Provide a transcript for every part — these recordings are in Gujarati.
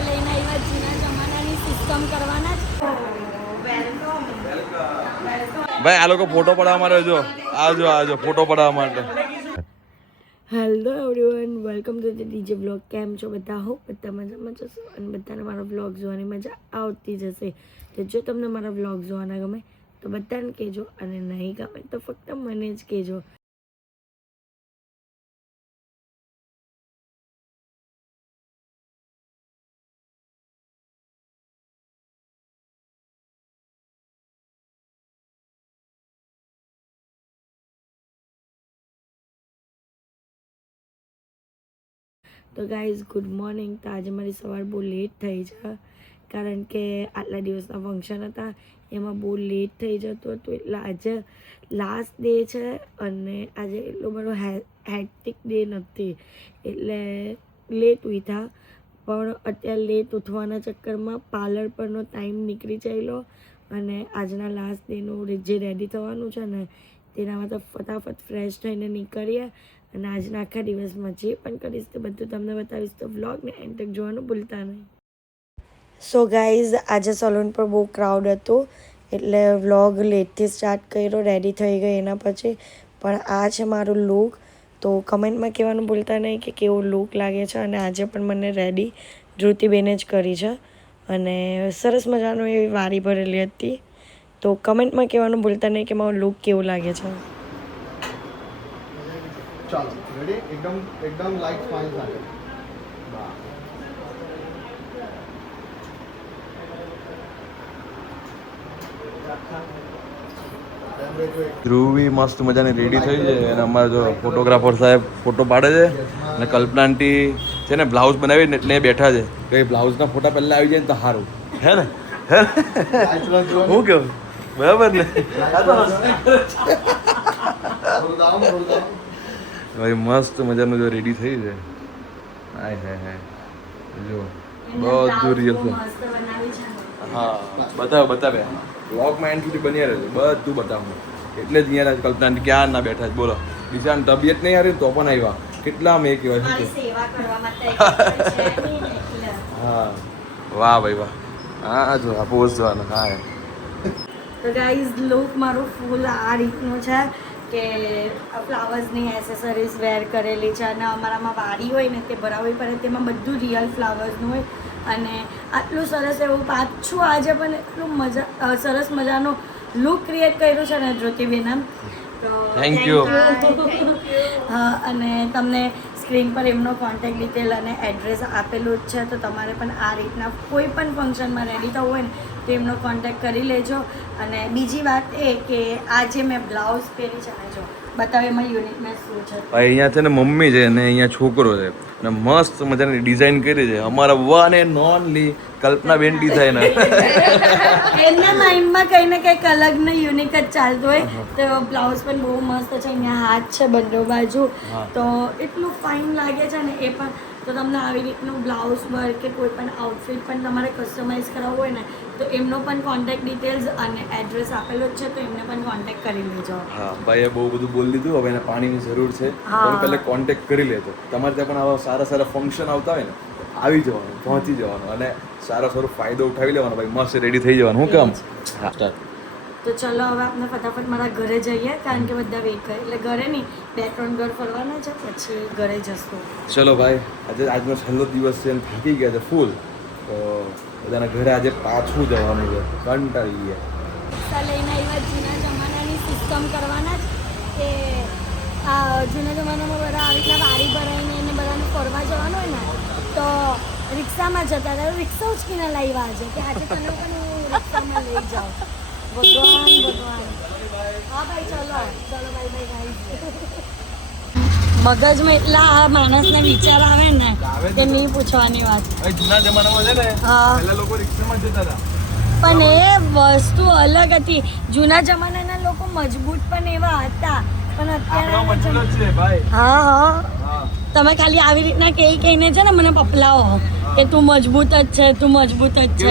કિસ્સા લઈને આવ્યા જૂના જમાનાની સિસ્ટમ કરવાના જ. ભાઈ આ લોકો ફોટો પડાવવા માટે જો આજો ફોટો પડાવવા માટે. Hello everyone, welcome to the DJ blog. કેમ છો બધા? હો બધા મજામાં જશો અને બધાને મારા બ્લોગ જોવાની મજા આવતી જશે. તો જો તમને મારા બ્લોગ જોવાના ગમે તો બધાને કહેજો, અને નહીં ગમે તો ફક્ત મને જ કહેજો. તો ગાઈઝ ગુડ મોર્નિંગ. તો આજે મારી સવાર બહુ લેટ થઈ છે, કારણ કે આટલા દિવસના ફંક્શન હતા એમાં બહુ લેટ થઈ જતું હતું. એટલે આજે લાસ્ટ ડે છે અને આજે એટલો બધો હેક્ટિક ડે નથી, એટલે લેટ ઉઠ્યા. પણ અત્યારે લેટ ઉઠવાના ચક્કરમાં પાર્લર પરનો ટાઈમ નીકળી ચાલ્યો, અને આજના લાસ્ટ ડેનું જે રેડી થવાનું છે ને તેનામાં તો ફટાફટ ફ્રેશ થઈને નીકળીએ, અને આજના આખા દિવસમાં જે પણ કરીશ તે બધું તમને બતાવીશ. તો વ્લોગને એન્ડ તક જોવાનું ભૂલતા નહીં. સો ગાઈઝ, આજે સલૂન પર બહુ ક્રાઉડ હતું, એટલે વ્લોગ લેટથી સ્ટાર્ટ કર્યો, રેડી થઈ ગઈ એના પછી. પણ આ છે મારું લુક. તો કમેન્ટમાં કહેવાનું ભૂલતા નહીં કે કેવો લુક લાગે છે. અને આજે પણ મને રેડી ધ્રુતિબેને જ કરી છે, અને સરસ મજાનું એવી વારી ભરેલી હતી. તો કમેન્ટમાં કહેવાનું ભૂલતા નહીં કે મારો લુક કેવું લાગે છે. ચાલો રેડી, એકદમ લાઈટ સ્માઈલ સાથે. ધ્રુવી મસ્ત મજાની રેડી થઈ છે, અને અમારે જો ફોટોગ્રાફર સાહેબ ફોટો પાડે છે, અને કલ્પના આંટી છે ને બ્લાઉઝ બનાવીને એટલે બ્લેઠા છે કે બ્લાઉઝના ફોટા પહેલાં આવી જાય ને તો સારું હે ને. હું કેવું બરાબર ને? ભાઈ મસ્ત મજાનું જો રેડી થઈ છે. હાય હાય હાય, જો બધું રિયલ છે. હા બતાવે વ્લોગમાં એન્ડ સુધી બની રહેજો, બધું બતાવું. એટલે જ અહીંયા કલ્પના ક્યાં ના બેઠા છે બોલો. બીજાની તબિયત નહીં આવી તો પણ આવ્યા, કેટલા મેં કહેવાય શું. હા વાહ ભાઈ વાહ. હા જો આ પોઝ જોવાનો. હા તો ગાઈઝ લુક મારું ફૂલ આ રીતનું છે કે ફ્લાવર્સની એસેસરીઝ વેર કરેલી છે, અને અમારામાં વાડી હોય ને તે ભરાવવી પડે, તેમાં બધું રિયલ ફ્લાવર્સનું હોય. અને આટલું સરસ એવું પાછું આજે પણ એટલું સરસ મજાનું લુક ક્રિએટ કર્યું છે ને ધ્રુતિબેન. તો થેન્ક યુ. હા, અને તમને સ્ક્રીન પર એમનો કોન્ટેક્ટ ડિટેલ અને એડ્રેસ આપેલું જ છે. તો તમારે પણ આ રીતના કોઈ પણ ફંક્શનમાં રેડી થવું હોય ને તો એમનો કોન્ટેક્ટ કરી લેજો. અને બીજી વાત એ કે આ જે મેં બ્લાઉઝ પહેરી છે ને, જો બતાવે એમાં યુનિકનેસ શું છે. અહીંયા છે ને મમ્મી છે ને અહીંયા છોકરો છે, અને મસ્ત મજાની ડિઝાઇન કરી છે. અમારા one and only Kalpanaben designer. એમના માઇન્ડમાં કંઈ ને કંઈક અલગ ને યુનિક જ ચાલતું હોય. તો બ્લાઉઝ પણ બહુ મસ્ત છે, અહીંયા હાથ છે બંને બાજુ, તો એટલું ફાઇન લાગે છે ને એ પણ. તો તમને આવી રીતનું બ્લાઉઝ વર્ક કે કોઈ પણ આઉટફિટ પણ તમારે કસ્ટમાઇઝ કરાવવું હોય ને તો એમનો પણ કોન્ટેક્ટ ડિટેલ્સ અને એડ્રેસ આપેલો જ છે, તો એમને પણ કોન્ટેક્ટ કરી લેજો. હા ભાઈએ બહુ બધું બોલી દીધું. હવે એને પાણીની જરૂર છે, તમે પહેલાં કોન્ટેક્ટ કરી લેજો. તમારે ત્યાં પણ આવા સારા ફંક્શન આવતા હોય ને આવી જવાનું, પહોંચી જવાનું, અને સારો ફાયદો ઉઠાવી લેવાનો. ભાઈ મસ્ત રેડી થઈ જવાનું. હું કેમ? હા સ્ટાર્ટ. તો ચલો હવે આપણે ફટાફટ મારા ઘરે જઈએ, કારણ કે બધા વેટ કરે. એટલે ઘરે નહીં, 2-3 ઘર ફરવાના છે, પછી ઘરે જશું. ચલો ભાઈ, આજનો છેલ્લો દિવસ છે અને થાકી ગયા છે ફૂલ. તો બધાના ઘરે આજે પાછું જવાનું છે, કંટાળી ગયા. લઈને આવ્યા જૂના જમાનાની સિસ્ટમ કરવાના જ કે આ જૂના જમાનામાં બધા આવી રીતના વારી ભરાઈને એને બધાને ફરવા જવાનું હોય ને તો રિક્ષામાં જતા હતા. રિક્ષા ઉચકીને લાવ્યા છે કે આજે તને પણ હું રિક્ષામાં લઈ જાઉં. ભગવાન. હા ભાઈ ચલો ભાઈ મગજમાં એટલા માણસને વિચાર આવે ને કે નહીં પૂછવાની વાત. જૂના જમાનામાં છે ને પહેલા લોકો રિક્ષામાં જતા હતા, પણ એ વસ્તુ અલગ હતી. જૂના જમાનાના લોકો મજબૂત પણ એવા હતા, પણ અત્યારે હા તમે ખાલી આવી રીતના કહીને છે ને મને પપલાવો કે તું મજબૂત જ છે, તું મજબૂત જ છે.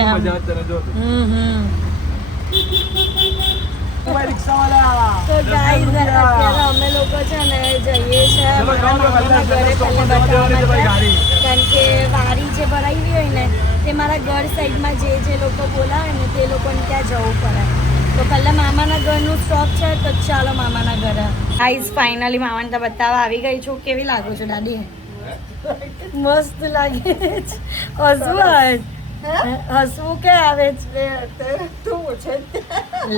તો ગાઈઝ અત્યારે અમે લોકો છે ને જઈએ છીએ ઘરે પહેલે બતાવવા માટે, કારણ કે વારી જે ભરાઈ હોય ને અમારા ઘર સાઈડમાં જે લોકો બોલાવે ને તે લોકોને ત્યાં જવું પડે. તો પહેલાં મામાના ઘરનું સ્ટોપ છે તો ચાલો મામાના ઘરે. આઈસ ફાઇનલી મામાને તો બતાવવા આવી ગઈ છું. કેવી લાગુ છું દાદી? મસ્ત લાગે છે. હસવું હસવું કે આવે છે તું છે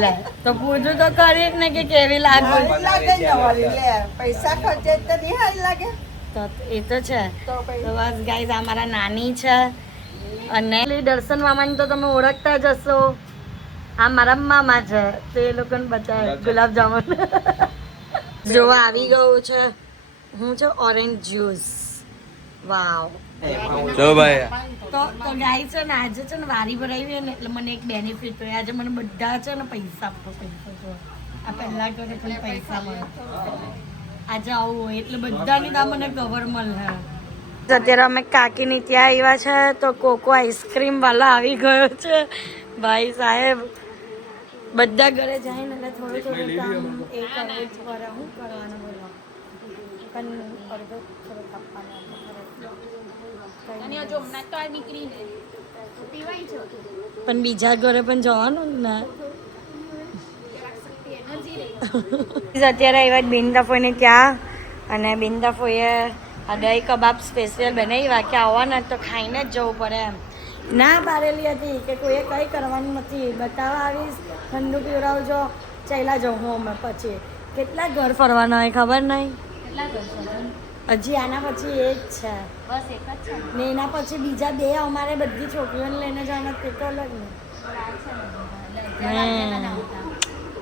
લે તો પૂછું તો કરી જ ને કે કેવી લાગે પૈસા ખર્ચે તો નહીં લાગે. તો એ તો છે. તો બસ ગાઈઝ આ મારા નાની છે અને દર્શન મામાને તો તમે ઓળખતા જ હશો. આ મારા મામા છે તો એ લોકોને બતાવે ગુલાબ જામુન જોવા આવી ગયું છે. હું છે ઓરેન્જ જ્યુસ. વાવ. ચલો ભાઈ. તો ગાય છે ને આજે છે ને વારી ભરાવી ને એટલે મને એક બેનિફિટ હોય. આજે મને બધા છે ને પૈસા આપતો પૈસા જો આ પહેલા કરે પણ પૈસા મળે. આજે આવું હોય એટલે બધાની દામ મને કવર મળે. અત્યારે અમે કાકીની ત્યાં આવ્યા છે તો કોકો આઈસ્ક્રીમ વાળા આવી ગયો છે. ભાઈ સાહેબ બધા ઘરે જાય ને એટલે થોડું થોડું કામ એ કરવું જ પડે. શું કરવાનું બોલો પણ અડધો થોડો કાપવાનો પણ બીજા ઘરે પણ જવાનું ને. અત્યારે આવ્યા બિંદાફોઈને ત્યાં અને બિંદાફોએ દહીં કબાબ સ્પેશિયલ બનાવ્યા કે આવવાના તો ખાઈને જ જવું પડે એમ. ના પાડેલી હતી કે કોઈએ કંઈ કરવાનું નથી. બતાવવા આવીશ ઠંડુ પીવડાવજો ચાલ્યા જાઉં હું અમે. પછી કેટલા ઘર ફરવાના હોય ખબર નહીં. હજી આના પછી એક છે બસ એક જ છે ને એના પછી બીજા બે અમારે બધી છોકરીઓને લઈને જવાના તે તો અલગ ને.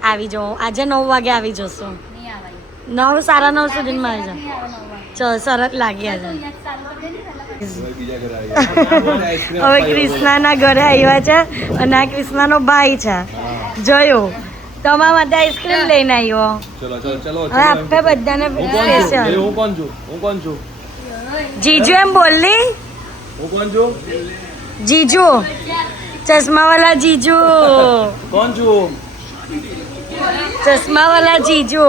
આવી જાઓ આજે 9 વાગે આવી જશો. 9 9:30 સુધીમાં આવી જાઓ. ચલ સરસ લાગી આજે. હવે કૃષ્ણાના ઘરે આવ્યા છે અને આ કૃષ્ણાનો ભાઈ છે. જોયું તમારા માટે આઈસ્ક્રીમ લઈને આવ્યો. ચલો ચલો ચલો હવે આપણે બધાને સ્પેશિયલ. હું કોણ છું? જીજુ એમ બોલલી. હું કોણ છું? જીજુ ચશ્મા વાળા જીજુ. કોણ છું? ચશ્મા વાળા જીજુ.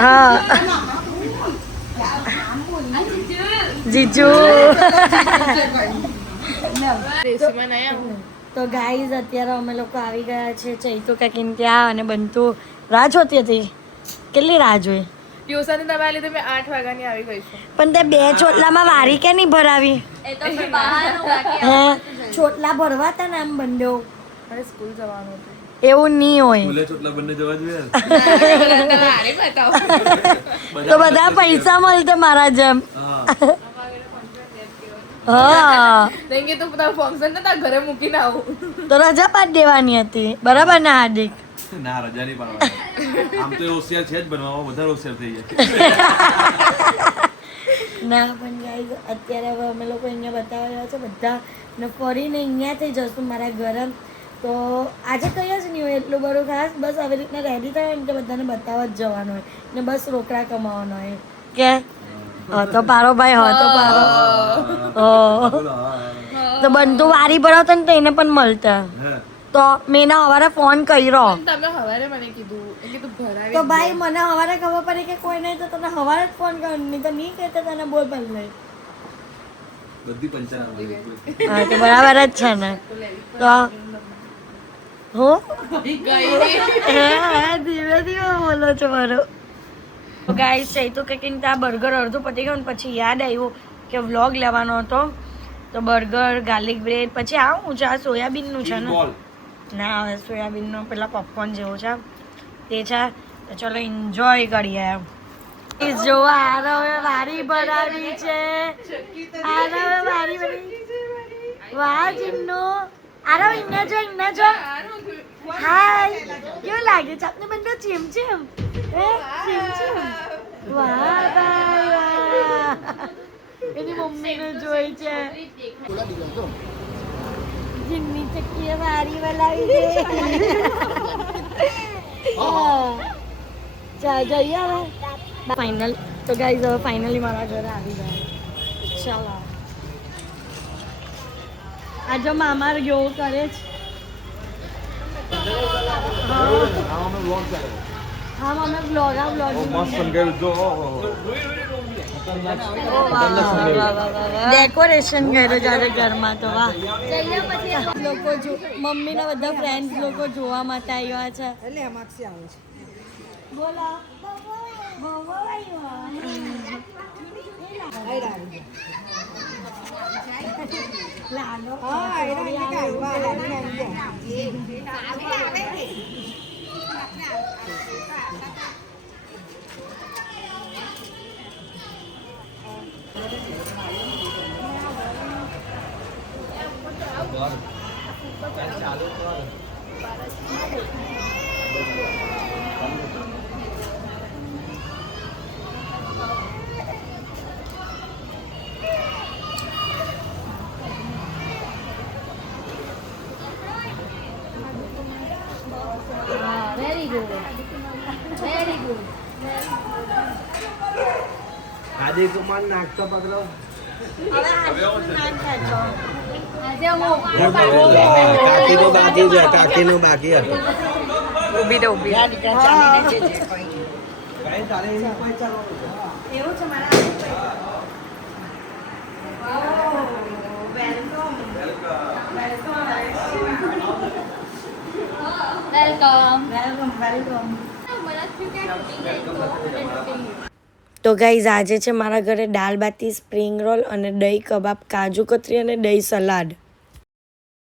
હા જીજુ. તો ગાઈઝ અત્યારે અમે લોકો આવી ગયા છે ચૈતુ કાકીને ત્યાં અને બનતું રાહ જોતી હતી. કેટલી રાહ જોઈ? ટ્યુશન દવા લીધે મેં 8 વાગ્યાની આવી ગઈ છું. પણ તે 2 ચોટલામાં વારી કે નહીં ભરાવી? હે ચોટલા ભરવાતા ને આમ બંડો. મારે સ્કૂલ જવાનું હતું. એવું નહીં હોય બોલે ચોટલા બંને જવા જોઈએ. તો બધા પૈસા મળતે મારા જેમ. હા નહીં કે તું તારું ફંક્શન ને તારા ઘરે મૂકીને આવું. તો રજા પાડી દેવાની હતી બરાબર ને હાર્દિક? ના રજા નહીં પાડવાની. આમ તો એ હોશિયાર છે જ બનવામાં વધારે હોશિયાર થઈ જાય. ના પણ ગાઈઝ અત્યારે હવે અમે લોકો અહીંયા બતાવવા રહ્યા છે બધા ને ફરીને અહીંયાથી જશું મારા ઘરે. તો આજે કંઈ જ નહીં હોય એટલું બધું ખાસ. બસ આવી રીતના રેડી થાય ને કે બધાને બતાવવા જ જવાનું હોય ને બસ રોકડા કમાવાનો હોય કે તો પારો ભાઈ તો પારો તો બનતું વારી ભરાવતા ને તો એને પણ મળતા. તો મેં એના હવારે ફોન કર્યો. તમે હવારે મને કીધું કે તું ભરાવી. તો ભાઈ મને હવારે ખબર પડી કે કોઈ નહીં તો તને હવારે જ ફોન કર. નહીં તો નહીં કહેતા તને બોલ પહેલે. બધી પંચાયત હા તો બરાબર જ છે ને. તો હું ધીમે ધીમે બોલો છો મારો. ગાઈસ ચૈતુ કાકીને ત્યાં બર્ગર અડધું પતી ગયું ને પછી યાદ આવ્યું કે વ્લોગ લેવાનો હતો તો બર્ગર ગાર્લિક બ્રેડ પછી આવું છે. આ સોયાબીનનું છે ને? ના હવે સોયાબીનનો પેલા પોપકોર્ન જેવું છે તે છે. તો ચલો એન્જોય કરીએ. જો આરવે વારી ભરાવી છે. આરવે વારી ભરાવી. વાહ જીન્નુ. આરવ ઇન્ના જો ઇન્ના જો. હાય કેવું લાગે છે આપને બંને ચીમચીમ? ચીમચીમ. વાહ ભાઈ વાહ. એની મમ્મીને જોઈ છે. જીન્ની ચક્કીએ વારી વલાવી દે. ચા જઈએ હવે ફાઇનલ. તો ગાઈઝ હવે ફાઇનલી મારા ઘરે આવી ગયા. ચાલો આજે મામા યોગ કરે છે. હા અમે બ્લોગ મસ્ત સંકેત જો ડેકોરેશન કર્યું જ્યારે ઘરમાં તો વાહ લોકો મમ્મીના બધા ફ્રેન્ડ્સ લોકો જોવા માટે આવ્યા છે એટલે અમાક્ષી આવે છે બોલો વેરી ગુડ વેરી ગુડ આદિ કુમાર નાખતો પકડો કાકીનું બાકી હતું ઊભી તો ઊભી દીકરા ચાલીને જે એવું છે મારા વેલકમ તો ગાઈઝ આજે છે મારા ઘરે દાલ બાટી સ્પ્રિંગ રોલ અને દહીં કબાબ કાજુ કતરી અને દહીં સલાડ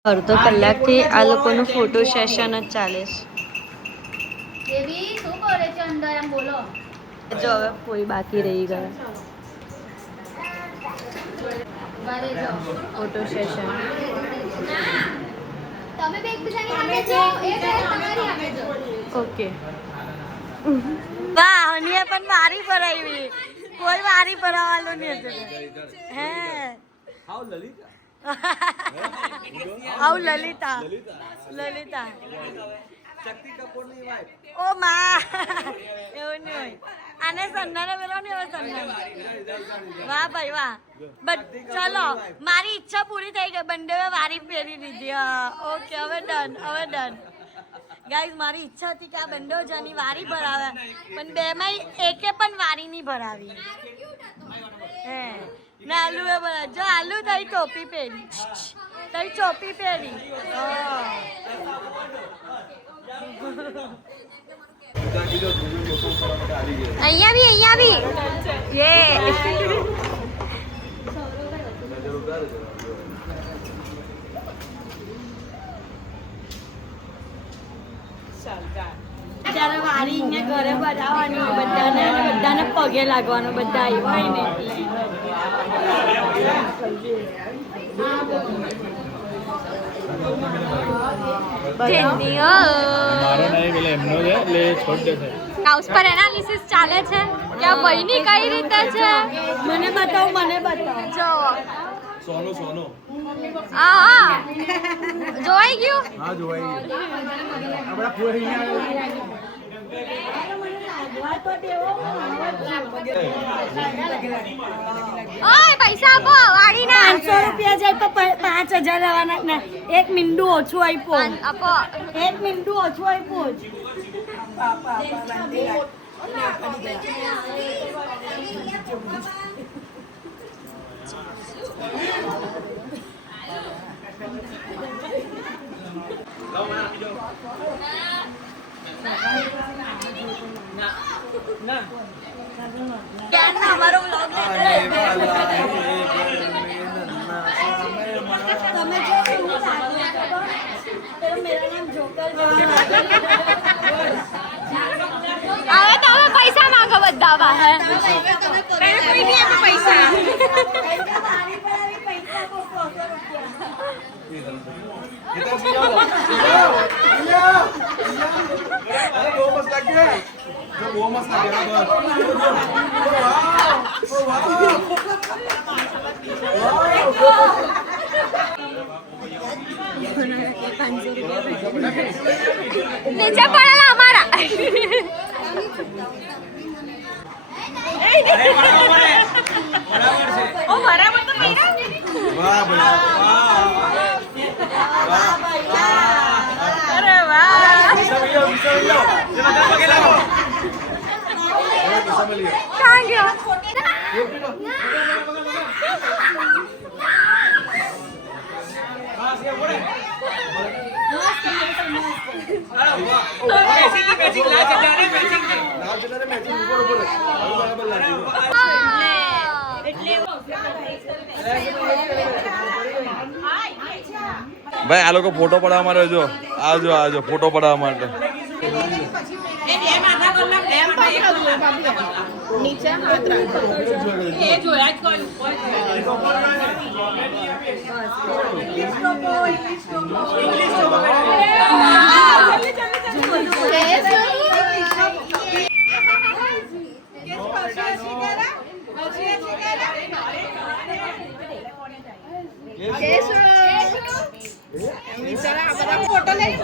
અડધો કલાકથી આ લોકોનું ફોટો સેશન જ ચાલે છે દેવી શું કરે છે અંદર એમ બોલો જો હવે કોઈ બાકી રહી ગયા બારે જાઓ ફોટો સેશન તમે બે એકબીજાની સામે જો એ બે તમારી સામે જો ઓકે વાહ હનિએ પણ વારી ભરાવી કોઈ વારી ભરાવાનું નહીં હતું હે આવ લલિતા લલિતા ઓ માં એવું નહીં હોય આને સંધાને પેલો નહીં હવે સંધાન વાહ ભાઈ વાહ ચલો મારી ઈચ્છા પૂરી થઈ ગઈ બંને વારી ફેરી દીધી ઓકે હવે ડન ગાઈઝ મારી ઈચ્છા હતી કે આ બંને જણની વારી ભરાવે પણ બેમાં એકે પણ વારી નહીં ભરાવી હે ને આલુ એ ભરા જો આલુ તારી ટોપી પહેરી અહીંયા બી યે જ્યારે વારી અહીંયા ઘરે બનાવવાની હોય બધાને પગે લાગવાનું બધા આવ્યા હોય ને હાઉસ પર એનાલિસિસ ચાલે છે કે આ બહેની કઈ રીતે છે મને બતાવો જો સોનું હા જોઈ ગયું હા જોવાઈ આપણા ફોર ઓય પૈસા આપો વાડી ના 500 રૂપિયા જાય તો 5000 લેવાના ને એક મીંડું ઓછું આપ્યો આપો એક મીંડું ઓછું આપ્યું જ हमारा व्लॉग તમે જો એવું લાગે તો મેરા નામ જોકર હવે તમે પૈસા માંગો બધા બહાર કોઈ નહીં આપે પૈસા નીચે પડેલા અમારા ઓ બરાબર તો અરે વાહ ક્યાં ગયો ભાઈ આ લોકો ફોટો પડાવવા માટે જો આજો ફોટો પડાવવા માટે નીચે હાથ ફોટો લઈ